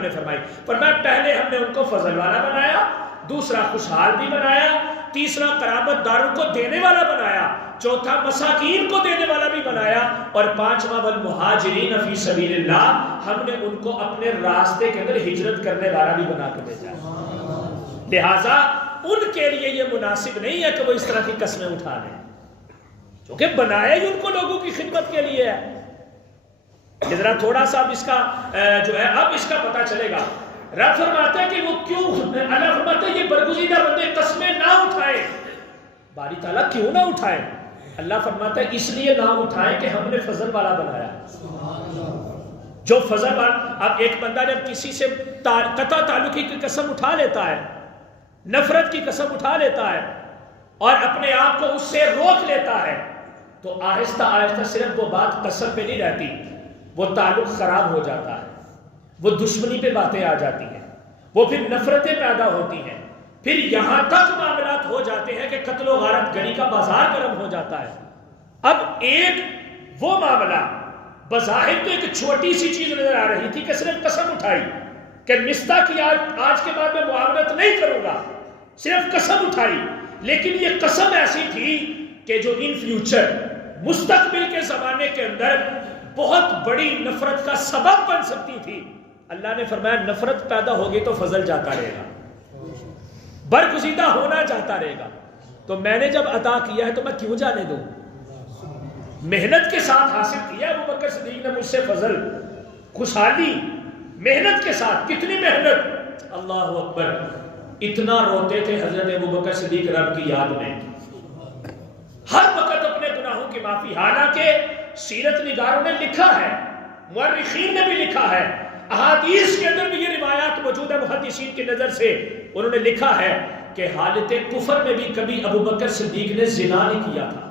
نے فرمائی، فرمایا پہلے ہم نے ان کو فضل والا بنایا، دوسرا خوشحال بھی بنایا، تیسرا قرابت داروں کو دینے والا بنایا، چوتھا مساکین کو دینے والا بھی بنایا، اور پانچواں والمہاجرین فی سبیل اللہ، ہم نے ان کو اپنے راستے کے اندر ہجرت کرنے والا بھی بنا کے بھیجا۔ لہٰذا ان کے لیے یہ مناسب نہیں ہے کہ وہ اس طرح کی قسمیں اٹھا لیں، کیونکہ بنایا ہی ان کو لوگوں کی خدمت کے لیے ہے۔ ذرا تھوڑا سا اب اس کا جو ہے اب اس کا پتہ چلے گا۔ رب فرماتا ہے کہ وہ کیوں، اللہ فرماتا ہے یہ برگزیدہ بندے قسمیں نہ اٹھائے۔ باری تعالیٰ کیوں نہ اٹھائے؟ اللہ فرماتا ہے اس لیے نہ اٹھائے کہ ہم نے فضل والا بنایا۔ جو فضل والا، اب ایک بندہ جب کسی سے قطع تعلقی کی قسم اٹھا لیتا ہے، نفرت کی قسم اٹھا لیتا ہے اور اپنے آپ کو اس سے روک لیتا ہے، تو آہستہ آہستہ صرف وہ بات قسم پہ نہیں رہتی، وہ تعلق خراب ہو جاتا ہے، وہ دشمنی پہ باتیں آ جاتی ہیں، وہ پھر نفرتیں پیدا ہوتی ہیں، پھر یہاں تک معاملات ہو جاتے ہیں کہ قتل و غارت گری کا بازار گرم ہو جاتا ہے۔ اب ایک وہ معاملہ بظاہر تو ایک چھوٹی سی چیز نظر آ رہی تھی کہ صرف قسم اٹھائی کہ مستہ کی آج کے بعد میں معاملت نہیں کروں گا، صرف قسم اٹھائی، لیکن یہ قسم ایسی تھی کہ جو ان فیوچر مستقبل کے زمانے کے اندر بہت بڑی نفرت کا سبب بن سکتی تھی۔ اللہ نے فرمایا نفرت پیدا ہوگی تو فضل جاتا رہے گا، برگزیدہ ہونا جاتا رہے گا، تو میں نے جب عطا کیا ہے تو میں کیوں جانے دوں؟ محنت کے ساتھ حاصل کیا ابو بکر صدیق نے مجھ سے فضل، خوشحالی، محنت کے ساتھ۔ کتنی محنت، اللہ اکبر، اتنا روتے تھے حضرت ابو بکر صدیق رب کی یاد میں، ہر وقت اپنے گناہوں کی معافی۔ حالانکہ سیرت نگاروں نے لکھا ہے، مورخین نے بھی لکھا ہے، احادیث کے اندر بھی یہ روایات موجود ہے، محدثین کی نظر سے انہوں نے لکھا ہے کہ حالت کفر میں بھی کبھی ابو بکر صدیق نے زنا نہیں کیا تھا،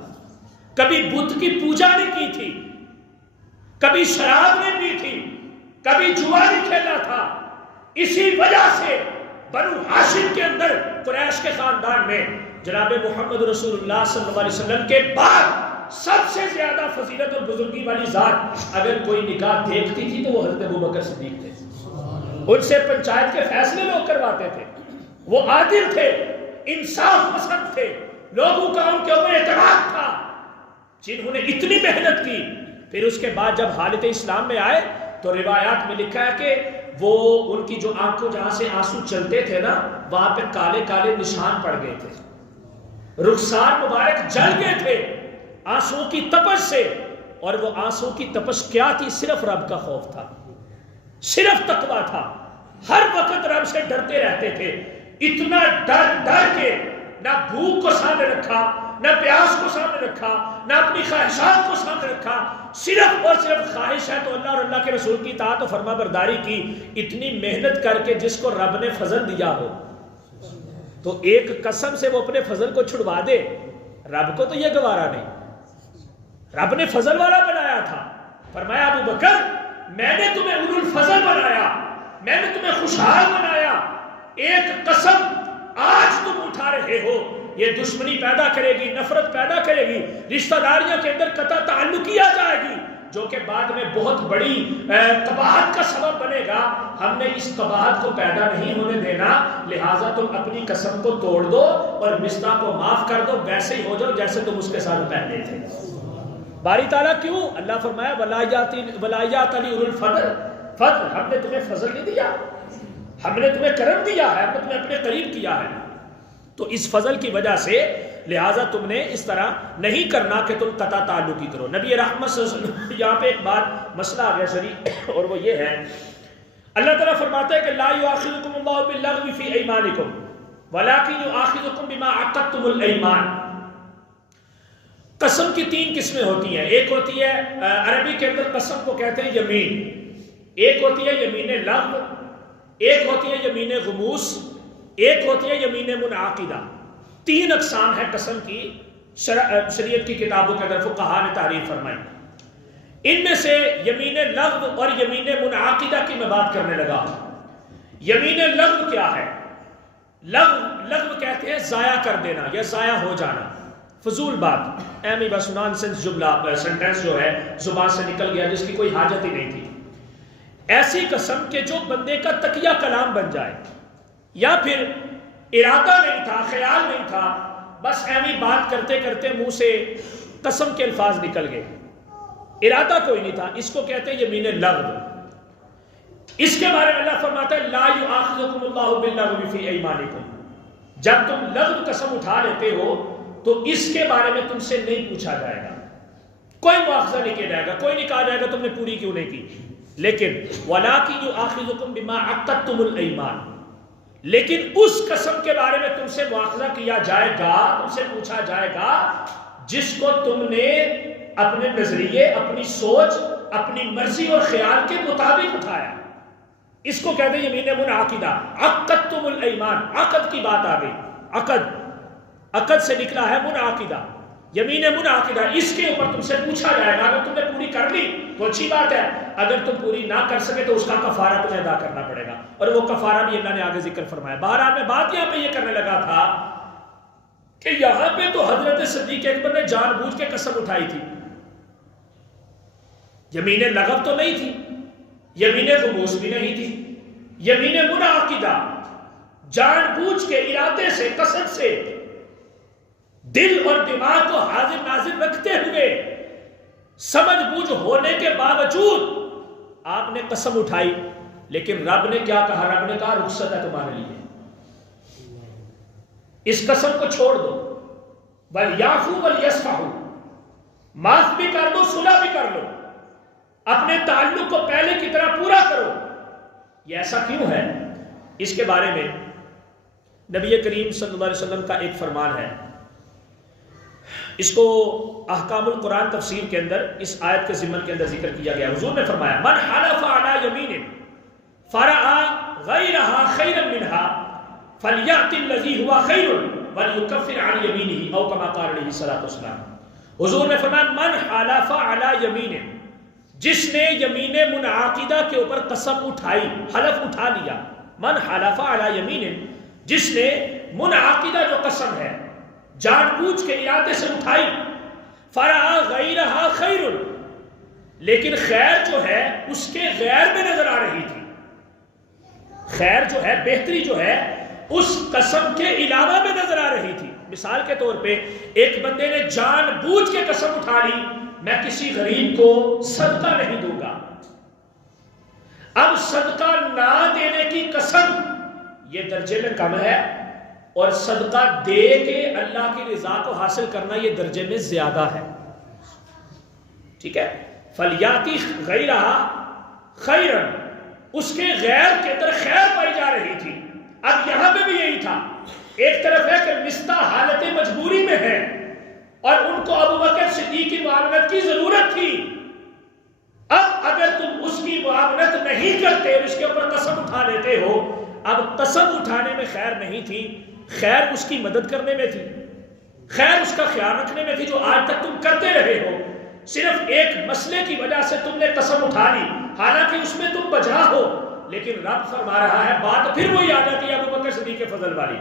کبھی بت کی پوجا نہیں کی تھی، کبھی شراب نہیں پی تھی، کبھی جوا نہیں کھیلا تھا۔ اسی وجہ سے بنو ہاشم کے اندر، قریش کے خاندان میں، جناب محمد رسول اللہ صلی اللہ علیہ وسلم کے بعد سب سے زیادہ فضیلت اور بزرگی والی ذات اگر کوئی نکاح دیکھتی تھی تو وہ حضرت ابو بکر صدیق تھے۔ ان سے پنچایت کے فیصلے لوگ کرواتے تھے، وہ عادل تھے، انصاف پسند تھے، لوگوں کا ان کے اوپر اعتماد تھا، جنہوں نے اتنی محنت کی۔ پھر اس کے بعد جب حالت اسلام میں آئے تو روایات میں لکھا ہے کہ وہ ان کی جو آنکھوں جہاں سے آنسو چلتے تھے نا، وہاں پہ کالے کالے نشان پڑ گئے تھے، رخسار مبارک جل گئے تھے آنسو کی تپش سے۔ اور وہ آنسو کی تپش کیا تھی؟ صرف رب کا خوف تھا، صرف تقویٰ تھا، ہر وقت رب سے ڈرتے رہتے تھے۔ اتنا ڈر کے نہ بھوک کو سامنے رکھا، نہ پیاس کو سامنے رکھا، نہ اپنی خواہشات کو سامنے رکھا، صرف اور صرف خواہش ہے تو اللہ اور اللہ کے رسول کی اطاعت و فرما برداری کی۔ اتنی محنت کر کے جس کو رب نے فضل دیا ہو تو ایک قسم سے وہ اپنے فضل کو چھڑوا دے، رب کو تو یہ گوارا نہیں۔ رب نے فضل والا بنایا تھا، فرمایا ابو بکر میں نے تمہیں اولو الفضل بنایا، میں نے تمہیں خوشحال بنایا، ایک قسم آج تم اٹھا رہے ہو، یہ دشمنی پیدا کرے گی، نفرت پیدا کرے گی، رشتہ داریوں کے اندر قطع تعلقی آ جائے گی، جو کہ بعد میں بہت بڑی قباحت کا سبب بنے گا۔ ہم نے اس قباحت کو پیدا نہیں ہونے دینا، لہٰذا تم اپنی قسم کو توڑ دو اور مصطفیٰ کو معاف کر دو، ویسے ہی ہو جاؤ جیسے تم اس کے ساتھ پہلے تھے۔ باری تعالیٰ کیوں؟ اللہ فرمایا ولایات علی اولو الفضل، فضل ہم نے تمہیں فضل نہیں دیا، ہم نے تمہیں کرم دیا ہے، ہم نے تمہیں اپنے قریب کیا ہے، تو اس فضل کی وجہ سے لہٰذا تم نے اس طرح نہیں کرنا کہ تم قطع تعلقی کرو۔ نبی رحمت صلی اللہ علیہ وسلم، یہاں پہ ایک بات مسئلہ آ گیا شریف، اور وہ یہ ہے اللہ تعالیٰ فرماتا ہے کہ لا یؤاخذکم اللہ باللغو فی ایمانکم ولکن یؤاخذکم بما عقدتم الایمان۔ قسم کی تین قسمیں ہوتی ہیں، ایک ہوتی ہے عربی کے اندر قسم کو کہتے ہیں یمین، ایک ہوتی ہے یمین لغو، ایک ہوتی ہے یمین غموس، ایک ہوتی ہے یمین منعقدہ۔ تین اقسام ہے قسم کی، شریعت کی کتابوں کے اندر فقہاء نے تعریف فرمائی۔ ان میں سے یمین لغو اور یمین منعقدہ کی میں بات کرنے لگا ہوں۔ یمین لغو کیا ہے؟ لغو کہتے ہیں ضائع کر دینا یا ضائع ہو جانا، فضول بات، ایمی بس نان سنس جملہ، سنٹینس جو ہے زبان سے نکل گیا جس کی کوئی حاجت ہی نہیں تھی۔ ایسی قسم کہ جو بندے کا تقیہ کلام بن جائے، یا پھر ارادہ نہیں تھا، خیال نہیں تھا، بس ایویں بات کرتے کرتے منہ سے قسم کے الفاظ نکل گئے، ارادہ کوئی نہیں تھا، اس کو کہتے ہیں یمین لغو۔ اس کے بارے میں اللہ فرماتا ہے لا یؤاخذکم اللہ باللغو فی ایمانکم، جب تم لغو قسم اٹھا لیتے ہو تو اس کے بارے میں تم سے نہیں پوچھا جائے گا، کوئی مواخذہ نہیں کیا جائے گا، کوئی نہیں کہا جائے گا تم نے پوری کیوں نہیں کی، لیکن وَلَٰكِن يُؤَاخِذُكُم بِمَا عَقَّدتُّمُ الْأَيْمَانَ، لیکن اس قسم کے بارے میں تم سے مواخذہ کیا جائے گا، تم سے پوچھا جائے گا جس کو تم نے اپنے نظریے، اپنی سوچ، اپنی مرضی اور خیال کے مطابق اٹھایا، اس کو کہتے ہیں یمین منعقدہ۔ عقدتم الایمان، عقد کی بات آ گئی، عقد سے نکلا ہے منعقدہ، یمین منعقدہ، اس کے اوپر تم سے پوچھا جائے گا، اگر تم نے پوری کر لی تو اچھی بات ہے، اگر تم پوری نہ کر سکے تو اس کا کفارہ تمہیں ادا کرنا پڑے گا، اور وہ کفارہ بھی اللہ نے آگے ذکر فرمایا۔ بہرحال میں بات یہاں پہ یہ کرنے لگا تھا کہ یہاں پہ تو حضرت صدیق اکبر نے جان بوجھ کے قسم اٹھائی تھی، یمین لغو تو نہیں تھی، یمین غموس بھی نہیں تھی، یمین منعقدہ، جان بوجھ کے ارادے سے، قسم سے، دل اور دماغ کو حاضر ناظر رکھتے ہوئے، سمجھ بوجھ ہونے کے باوجود آپ نے قسم اٹھائی، لیکن رب نے کیا کہا؟ رب نے کہا رخصت ہے تمہارے لیے، اس قسم کو چھوڑ دو، وَلْيَعْفُوا وَلْيَصْفَحُوا، معاف بھی کر دو، صلح بھی کر لو، اپنے تعلق کو پہلے کی طرح پورا کرو۔ یہ ایسا کیوں ہے؟ اس کے بارے میں نبی کریم صلی اللہ علیہ وسلم کا ایک فرمان ہے، اس کو احکام القرآن تفسیر کے اندر اس آیت کے ضمن کے اندر ذکر کیا گیا۔ حضور نے فرمایا من حلف علی یمین فرعى غیرها خیرا منها فلیأت الذی هو خیر ولیکفر عن یمینہ، او کما قال علیہ الصلوۃ والسلام۔ حضور نے فرمایا من حلف علی یمین، جس نے یمین منعقدہ کے اوپر قسم اٹھائی، حلف اٹھا لیا، من حلف علی یمین، جس نے منعقدہ جو قسم ہے جان بوجھ کے ارادے سے اٹھائی، فرعى غیرها خیر، لیکن خیر جو ہے اس کے غیر میں نظر آ رہی تھی، خیر جو ہے، بہتری جو ہے اس قسم کے علاوہ میں نظر آ رہی تھی۔ مثال کے طور پہ ایک بندے نے جان بوجھ کے قسم اٹھا لی میں کسی غریب کو صدقہ نہیں دوں گا، اب صدقہ نہ دینے کی قسم یہ درجے میں کم ہے، اور صدقہ دے کے اللہ کی رضا کو حاصل کرنا یہ درجے میں زیادہ ہے، ٹھیک ہے۔ فلیاتی غیرہا خیرا، اس کے غیر کے اندر خیر پائی جا رہی تھی۔ اب یہاں پہ بھی یہی تھا، ایک طرف ہے کہ مستہ حالت مجبوری میں ہے اور ان کو ابو بکر صدیق کی معاونت کی ضرورت تھی، اب اگر تم اس کی معاونت نہیں کرتے اور اس کے اوپر قسم اٹھا لیتے ہو، اب قسم اٹھانے میں خیر نہیں تھی، خیر اس کی مدد کرنے میں تھی، خیر اس کا خیال رکھنے میں تھی جو آج تک تم کرتے رہے ہو۔ صرف ایک مسئلے کی وجہ سے تم نے قسم اٹھا لی، حالانکہ اس میں تم بجا ہو، لیکن رب فرما رہا ہے بات پھر وہی آ جاتی ہے ابو بکر صدیق کے فضل والی۔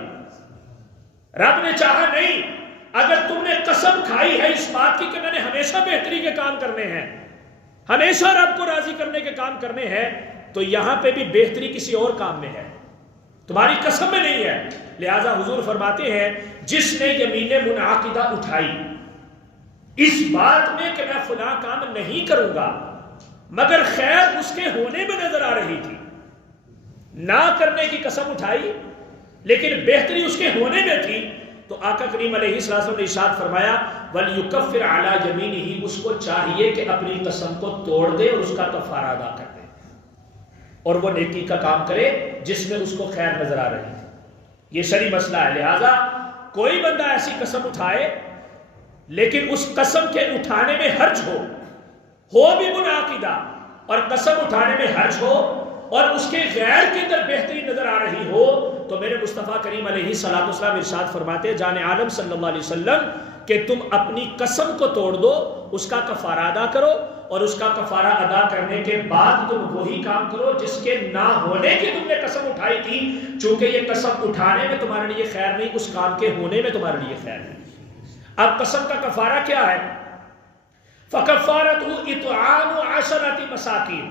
رب نے چاہا نہیں، اگر تم نے قسم کھائی ہے اس بات کی کہ میں نے ہمیشہ بہتری کے کام کرنے ہیں، ہمیشہ رب کو راضی کرنے کے کام کرنے ہیں، تو یہاں پہ بھی بہتری کسی اور کام میں ہے، تمہاری قسم میں نہیں ہے۔ لہذا حضور فرماتے ہیں جس نے یمین منعقدہ اٹھائی اس بات میں کہ میں فلاں کام نہیں کروں گا، مگر خیر اس کے ہونے میں نظر آ رہی تھی، نہ کرنے کی قسم اٹھائی لیکن بہتری اس کے ہونے میں تھی، تو آقا کریم علیہ السلام نے ارشاد فرمایا وَلْيُكَفِّرْ عَلَى يَمِينِهِ، اس کو چاہیے کہ اپنی قسم کو توڑ دے اور اس کا کفارہ ادا کر دے، اور وہ نیکی کا کام کرے جس میں اس کو خیر نظر آ رہی ہے۔ یہ شرعی مسئلہ ہے، لہذا کوئی بندہ ایسی قسم اٹھائے لیکن اس قسم کے اٹھانے میں حرج ہو بھی منعقدہ، اور قسم اٹھانے میں حرج ہو اور اس کے غیر کے اندر بہتری نظر آ رہی ہو، تو میرے مصطفیٰ کریم علیہ الصلوۃ والسلام ارشاد فرماتے ہیں جان عالم صلی اللہ علیہ وسلم کہ تم اپنی قسم کو توڑ دو، اس کا کفارہ ادا کرو، اور اس کا کفارہ ادا کرنے کے بعد تم وہی کام کرو جس کے نہ ہونے کی تم نے قسم اٹھائی تھی، چونکہ یہ قسم اٹھانے میں تمہارے لیے خیر نہیں، اس کام کے ہونے میں تمہارے لیے خیر نہیں۔ اب قسم کا کفارہ کیا ہے؟ فَكَفَّارَتُهُ إِطْعَامُ 10 مساکین،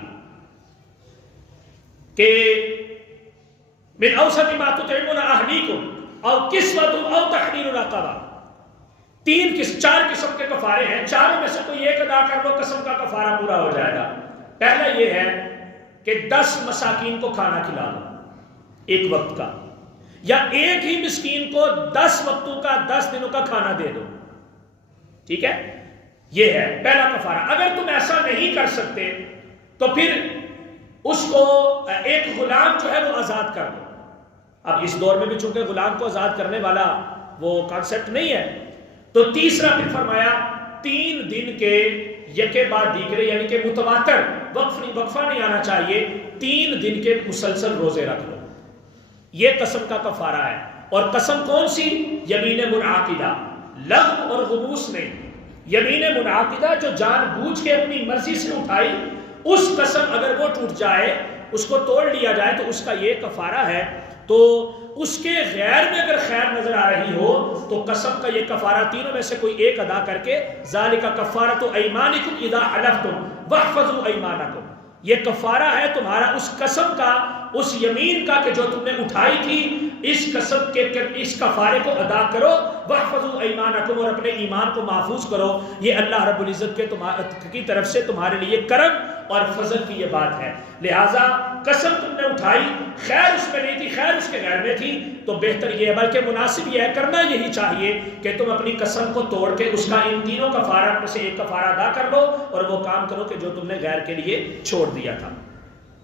کہ من اوسط ما تطعمون اہلیکم او کسوتہم او تحریر رقبہ، چار قسم کے کفارے ہیں، چاروں میں سے کوئی ایک ادا کر لو قسم کا کفارہ پورا ہو جائے گا۔ پہلا یہ ہے کہ 10 مساکین کو کھانا کھلا دو ایک وقت کا، یا ایک ہی مسکین کو 10 وقتوں کا 10 دنوں کا کھانا دے دو، ٹھیک ہے؟ یہ ہے پہلا کفارہ۔ اگر تم ایسا نہیں کر سکتے تو پھر اس کو ایک غلام جو ہے وہ آزاد کر دو۔ اب اس دور میں بھی چونکہ غلام کو آزاد کرنے والا وہ کانسیپٹ نہیں ہے، تو تیسرا پھر فرمایا 3 دن کے یکے بعد دیگرے، یعنی کہ متواتر وقفہ نہیں آنا چاہیے، 3 دن کے مسلسل روزے رکھ لو، یہ قسم کا کفارہ ہے۔ اور قسم کون سی؟ یمین منعقدہ، لغو اور غموس نہیں، یمین منعقدہ جو جان بوجھ کے اپنی مرضی سے اٹھائی، اس قسم اگر وہ ٹوٹ جائے، اس کو توڑ لیا جائے تو اس کا یہ کفارہ ہے۔ تو اس کے غیر میں اگر خیر نظر آ رہی ہو تو قسم کا یہ کفارہ تینوں میں سے کوئی ایک ادا کر کے، ذالک کفارۃ ایمانکم اذا حلفتم واحفظوا ایمانکم، یہ کفارہ ہے تمہارا اس قسم کا، اس یمین کا کہ جو تم نے اٹھائی تھی، اس قسم کے اس کفارے کو ادا کرو، واحفظوا ایمانکم، اور اپنے ایمان کو محفوظ کرو۔ یہ اللہ رب العزت کی طرف سے تمہارے لیے کرم اور فضل کی یہ بات ہے۔ لہٰذا قسم تم نے اٹھائی، خیر اس میں نہیں تھی، خیر اس کے غیر میں تھی، تو بہتر یہ ہے، بلکہ مناسب یہ ہے، کرنا یہی چاہیے کہ تم اپنی قسم کو توڑ کے اس کا ان تینوں کفارات میں سے ایک کفارہ ادا کر لو اور وہ کام کرو کہ جو تم نے غیر کے لیے چھوڑ دیا تھا۔